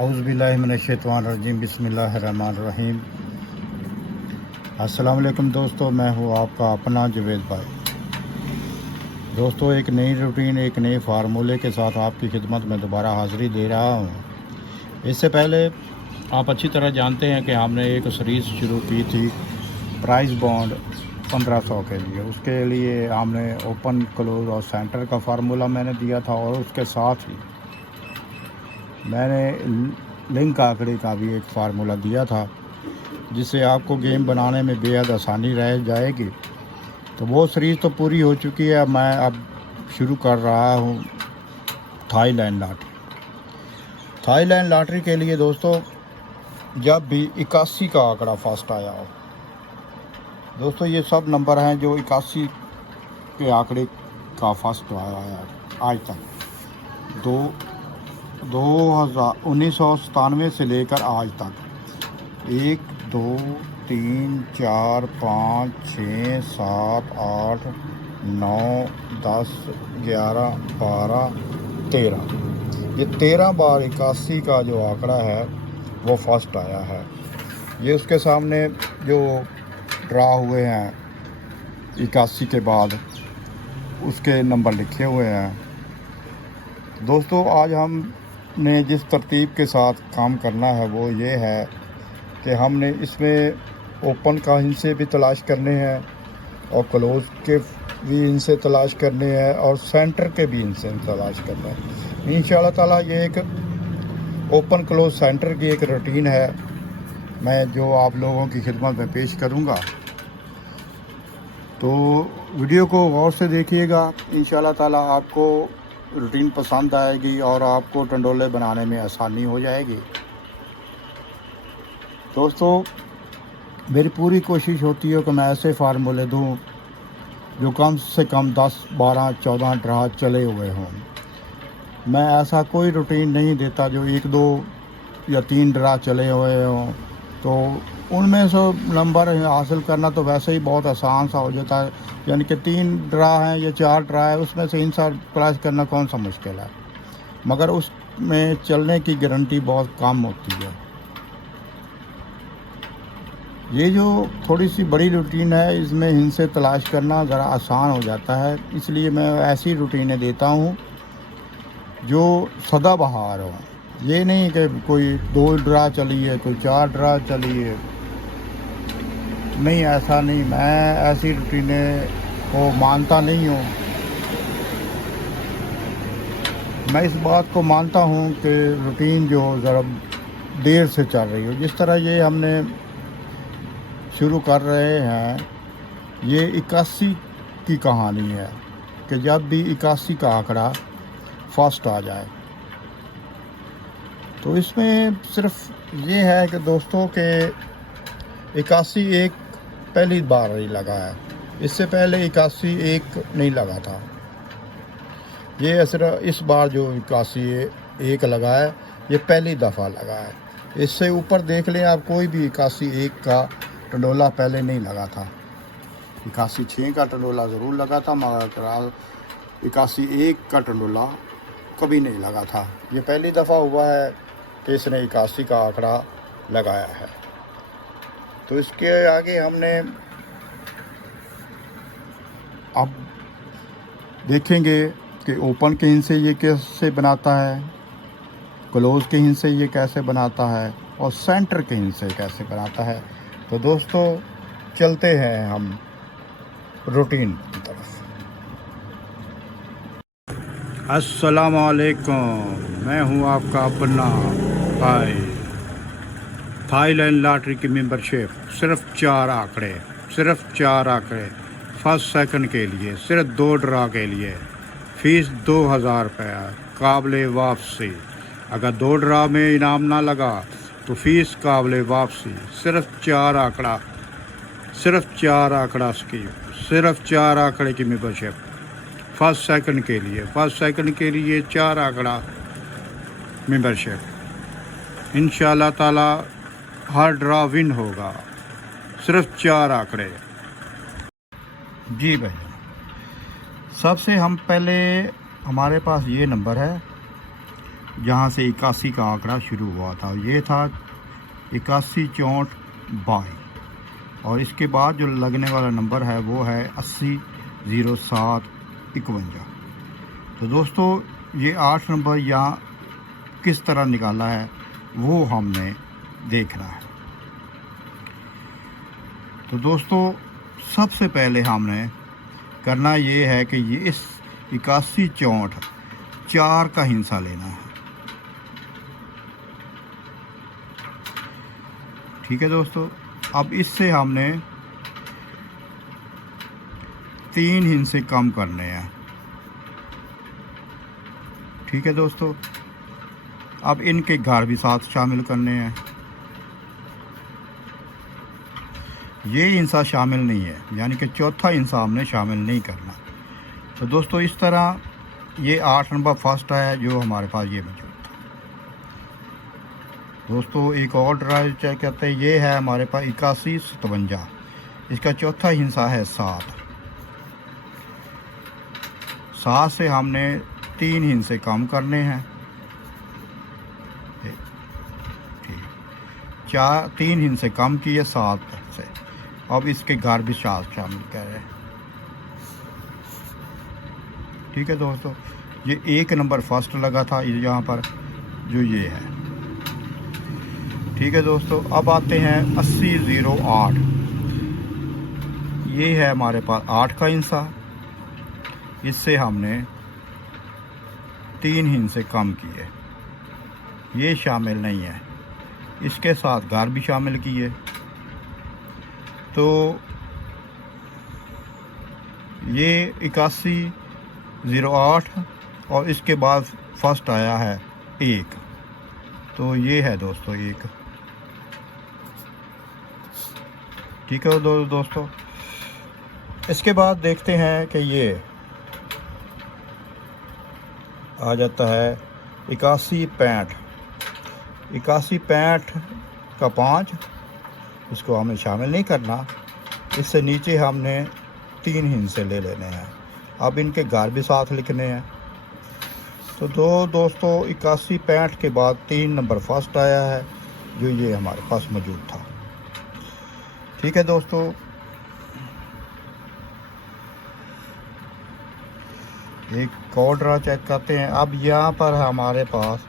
औज़ुबिल्लाहिमिनश्शैतानिर्रजीम बिस्मिल्लाहिर्रहमानिर्रहीम। अस्सलाम वालेकुम दोस्तों, मैं हूँ आपका अपना जवेद भाई। दोस्तों, एक नई रूटीन, एक नए फार्मूले के साथ आपकी खिदमत में दोबारा हाज़िरी दे रहा हूँ। इससे पहले आप अच्छी तरह जानते हैं कि हमने एक सीरीज़ शुरू की थी प्राइस बॉन्ड 1500 के लिए। उसके लिए हमने ओपन, क्लोज़ और सेंटर का फार्मूला मैंने दिया था, और उसके साथ ही मैंने लिंक आंकड़े का भी एक फार्मूला दिया था, जिससे आपको गेम बनाने में बेहद आसानी रह जाएगी। तो वो सीरीज़ तो पूरी हो चुकी है। मैं अब शुरू कर रहा हूँ थाईलैंड लॉटरी। थाईलैंड लॉटरी के लिए दोस्तों, जब भी 81 का आंकड़ा फर्स्ट आया हो, दोस्तों ये सब नंबर हैं जो 81 के आंकड़े का फर्स्ट आया है आज तक। 1997 से लेकर आज तक 1 2 3 4 5 6 7 8 9 10 11 12 13, ये 13 बार 81 का जो आंकड़ा है वो फर्स्ट आया है। ये उसके सामने जो ड्रा हुए हैं 81 के बाद, उसके नंबर लिखे हुए हैं। दोस्तों, आज हमने जिस तरतीब के साथ काम करना है वो ये है कि हमने इसमें ओपन का हिस्से भी तलाश करने हैं, और क्लोज़ के भी हिस्से तलाश करने हैं, और सेंटर के भी हिस्से तलाश करने हैं। इंशाअल्लाह ताला ये एक ओपन क्लोज़ सेंटर की एक रूटीन है, मैं जो आप लोगों की खिदमत में पेश करूँगा। तो वीडियो को गौर से देखिएगा, इंशाअल्लाह ताला आपको रूटीन पसंद आएगी और आपको टंडोले बनाने में आसानी हो जाएगी। दोस्तों, मेरी पूरी कोशिश होती है कि मैं ऐसे फार्मूले दूं जो कम से कम 10 12 14 ड्रा चले हुए हों। मैं ऐसा कोई रूटीन नहीं देता जो 1 2 या 3 ड्रा चले हुए हों। तो उनमें से नंबर हासिल करना तो वैसे ही बहुत आसान सा हो जाता है। यानी कि 3 ड्रा हैं या 4 ड्रा है, उसमें से इंसान तलाश करना कौन सा मुश्किल है, मगर उसमें चलने की गारंटी बहुत कम होती है। ये जो थोड़ी सी बड़ी रूटीन है, इसमें हिस्से तलाश करना ज़रा आसान हो जाता है, इसलिए मैं ऐसी रूटीनें देता हूँ जो सदाबहार हो। ये नहीं कि कोई 2 ड्रा चली है, कोई 4 ड्रा चली है, नहीं, ऐसा नहीं। मैं ऐसी रूटीनें को मानता नहीं हूँ। मैं इस बात को मानता हूँ कि रूटीन जो ज़रा देर से चल रही हो, जिस तरह ये हमने शुरू कर रहे हैं, ये 81 की कहानी है कि जब भी 81 का आंकड़ा फर्स्ट आ जाए। तो इसमें सिर्फ ये है कि दोस्तों के 81 एक पहली बार ही लगा है, इससे पहले 81 एक नहीं लगा था। ये सिर्फ इस बार जो 81 एक लगा है, ये पहली दफ़ा लगा है। इससे ऊपर देख लें आप, कोई भी 81 एक का टंडोला पहले नहीं लगा था। 81 6 का टंडोला ज़रूर लगा था, मगर 81 एक का टंडोला कभी नहीं लगा था। ये पहली दफ़ा हुआ है कि इसने 81 का आंकड़ा लगाया है। तो इसके आगे हमने अब देखेंगे कि ओपन के हिस्से ये कैसे बनाता है, क्लोज़ के हिस्से ये कैसे बनाता है, और सेंटर के हिस्से कैसे बनाता है। तो दोस्तों, चलते हैं हम रूटीन की तरफ। अस्सलाम वालेकुम, मैं हूँ आपका अपना भाई। थाईलैंड लॉटरी की मेंबरशिप सिर्फ 4 आंकड़े, सिर्फ 4 आंकड़े फर्स्ट सेकंड के लिए, सिर्फ 2 ड्रा के लिए। फ़ीस 2000 रुपया, काबिल वापसी। अगर 2 ड्रा में इनाम ना लगा तो फ़ीस काबिल वापसी। सिर्फ 4 आंकड़ा, सिर्फ 4 आंकड़ा स्कीम, सिर्फ 4 आंकड़े की मेंबरशिप फर्स्ट सेकंड के लिए। फर्स्ट सेकंड के लिए 4 आंकड़ा मेंबरशिप। इंशाअल्लाह ताला हर ड्रा विन होगा। सिर्फ 4 आंकड़े। जी भाई, सबसे हम पहले हमारे पास ये नंबर है जहाँ से 81 का आंकड़ा शुरू हुआ था। ये था 8164 और इसके बाद जो लगने वाला नंबर है वो है 800751। तो दोस्तों ये 8 नंबर यहाँ किस तरह निकाला है वो हमने देखना है। तो दोस्तों सबसे पहले हमने करना ये है कि ये इस 8164 4 का हिस्सा लेना है। ठीक है दोस्तों, अब इससे हमने 3 हिस्से कम करने हैं। ठीक है दोस्तों, अब इनके घर भी साथ शामिल करने हैं। ये हिस्सा शामिल नहीं है, यानी कि चौथा हिस्सा हमने शामिल नहीं करना। तो दोस्तों इस तरह ये 8 नंबर फर्स्ट है जो हमारे पास ये मौजूद था। दोस्तों एक और ड्राइव चेक करते हैं। ये है हमारे पास 8157, इसका चौथा हिस्सा है 7। 7 से हमने 3 हिस्से कम करने हैं। ठीक, 3 हिस्से कम किए 7 से। अब इसके घर भी शामिल करें। ठीक है दोस्तों, ये 1 नंबर फर्स्ट लगा था यहाँ पर जो ये है। ठीक है दोस्तों, अब आते हैं 8008। ये है हमारे पास 8 का हिस्सा। इससे हमने 3 हिस्से कम किए, ये शामिल नहीं है। इसके साथ घर भी शामिल किए। तो ये 8108 और इसके बाद फर्स्ट आया है 1। तो ये है दोस्तों 1। ठीक है दोस्तों, इसके बाद देखते हैं कि ये आ जाता है 8165। 8165 का 5, इसको हमें शामिल नहीं करना। इससे नीचे हमने 3 हिस्से ले लेने हैं। अब इनके घर भी साथ लिखने हैं। तो दोस्तों 8165 के बाद 3 नंबर फर्स्ट आया है जो ये हमारे पास मौजूद था। ठीक है दोस्तों, एक और ड्रा चेक करते हैं। अब यहाँ पर हमारे पास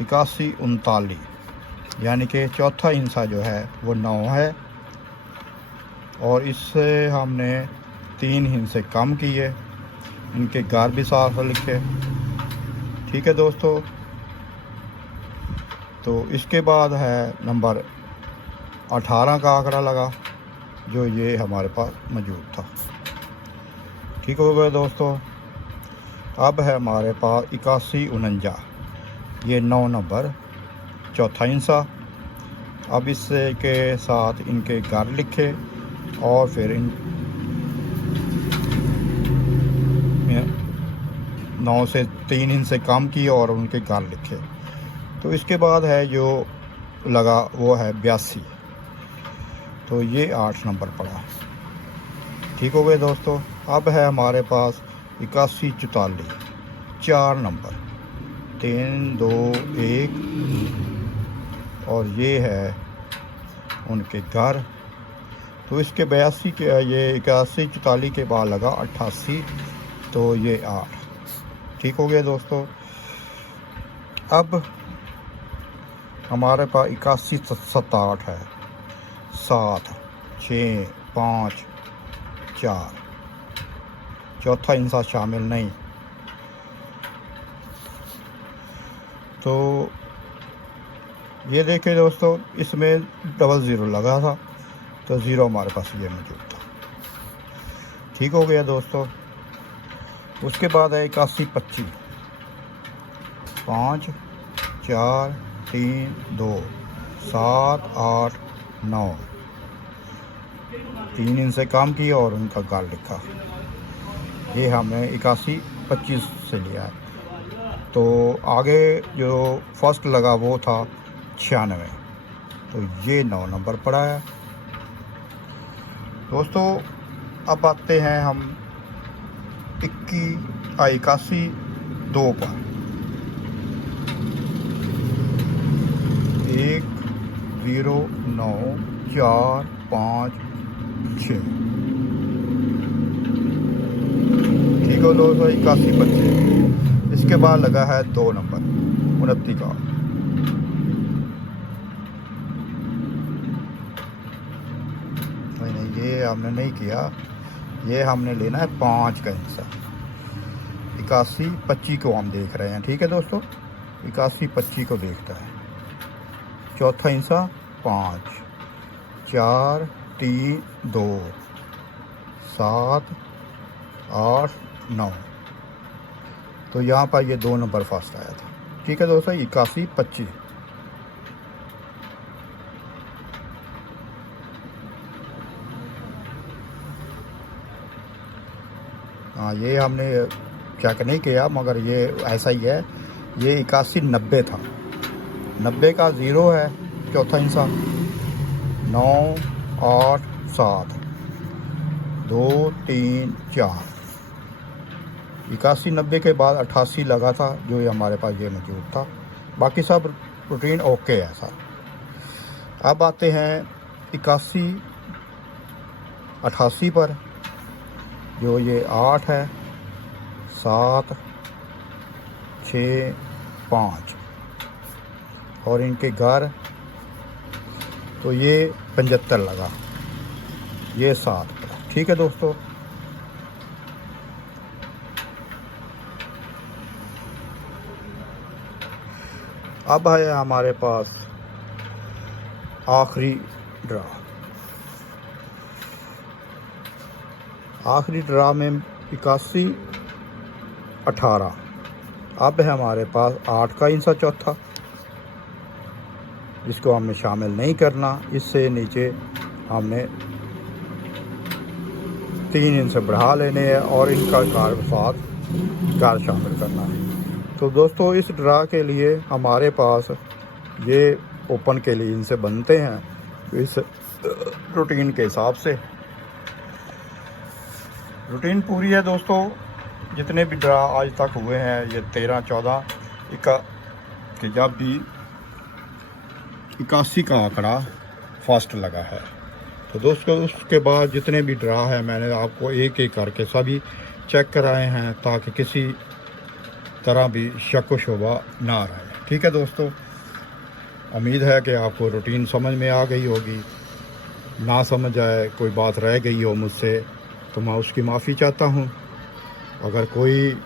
8139, यानी कि चौथा हिस्सा जो है वो 9 है और इससे हमने 3 हिस्से कम किए। इनके घर भी साथ लिखे। ठीक है दोस्तों, तो इसके बाद है नंबर 18 का आंकड़ा लगा जो ये हमारे पास मौजूद था। ठीक हो गया दोस्तों, अब है हमारे पास 8149। ये 9 नंबर चौथा हिस्सा। अब इससे के साथ इनके घर लिखे और फिर इन 9 से 3 हिस्से कम किए और उनके घर लिखे। तो इसके बाद है जो लगा वो है 82। तो ये 8 नंबर पड़ा। ठीक हो गए दोस्तों, अब है हमारे पास 8144, 4 नंबर 3 2 1 और ये है उनके घर। तो इसके 82 के ये 8144 के बाद लगा 88। तो ये 8। ठीक हो गया दोस्तों, अब हमारे पास 8167 है। 7 6 5 4, चौथा हिस्सा शामिल नहीं। तो ये देखें दोस्तों, इसमें 00 लगा था तो 0 हमारे पास ये मौजूद था। ठीक हो गया दोस्तों, उसके बाद है 8125, 5 4 3 2 7 8 9, 3 इनसे काम किया और उनका गाल लिखा। ये हमने 8125 से लिया है। तो आगे जो फर्स्ट लगा वो था 96। तो ये 9 नंबर पड़ा है दोस्तों। अब आते हैं हम 81 2 पर। 109456। ठीक है दोस्तों, 8125। इसके बाद लगा है 2 नंबर 29 का। नहीं, ये हमने नहीं किया, ये हमने लेना है 5 का हिस्सा। 8125 को हम देख रहे हैं। ठीक है दोस्तों, 8125 को देखता है। चौथा हिस्सा 5 4 3 2 7 8 9। तो यहाँ पर ये 2 नंबर फर्स्ट आया था। ठीक है दोस्तों, 8125। हाँ, ये हमने चेक नहीं किया मगर ये ऐसा ही है। ये 8190 था। 90 का 0 है चौथा हिस्सा। 9 8 7 2 3 4। 8190 के बाद 88 लगा था, जो ये हमारे पास ये मौजूद था। बाकी सब रूटीन ओके है सर। अब आते हैं 8188 पर, जो ये 8 है 7 6 5 और इनके घर, तो ये 75 लगा, ये 7 पर। ठीक है दोस्तों, अब है हमारे पास आखिरी ड्रा। आखिरी ड्रा में 8118। अब है हमारे पास 8 का हिस्सा चौथा, जिसको हमने शामिल नहीं करना। इससे नीचे हमने 3 हिस्से बढ़ा लेने हैं और इनका कार साथ कार शामिल करना है। तो दोस्तों, इस ड्रा के लिए हमारे पास ये ओपन के लिए इनसे बनते हैं इस रूटीन के हिसाब से। रूटीन पूरी है दोस्तों। जितने भी ड्रा आज तक हुए हैं, ये 13 14 के जब भी 81 का आंकड़ा फर्स्ट लगा है। तो दोस्तों, उसके बाद जितने भी ड्रा है मैंने आपको एक एक करके सभी चेक कराए हैं, ताकि किसी तरह भी शक व शुबा ना रहे। ठीक है दोस्तों, उम्मीद है कि आपको रूटीन समझ में आ गई होगी। ना समझ आए, कोई बात रह गई हो मुझसे, तो मैं उसकी माफ़ी चाहता हूँ। अगर कोई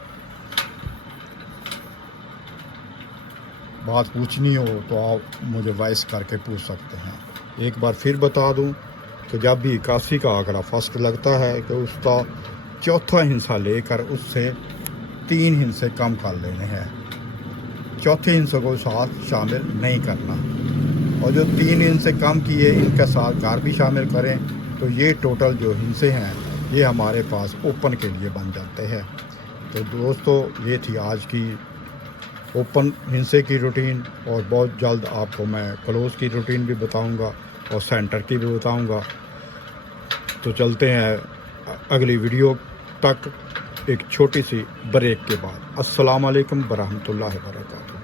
बात पूछनी हो तो आप मुझे वॉइस करके पूछ सकते हैं। एक बार फिर बता दूं कि जब भी 81 का आंकड़ा फर्स्ट लगता है कि उसका चौथा हिस्सा लेकर उससे 3 हिस्से कम कर लेने हैं। चौथे हिस्से को साथ शामिल नहीं करना, और जो 3 हिस्से कम किए इनके साथ घर भी शामिल करें। तो ये टोटल जो हिस्से हैं ये हमारे पास ओपन के लिए बन जाते हैं। तो दोस्तों, ये थी आज की ओपन हिस्से की रूटीन, और बहुत जल्द आपको मैं क्लोज़ की रूटीन भी बताऊंगा और सेंटर की भी बताऊंगा। तो चलते हैं अगली वीडियो तक, एक छोटी सी ब्रेक के बाद। अस्सलाम वालेकुम वरहमतुल्लाहि वबरकातुहू।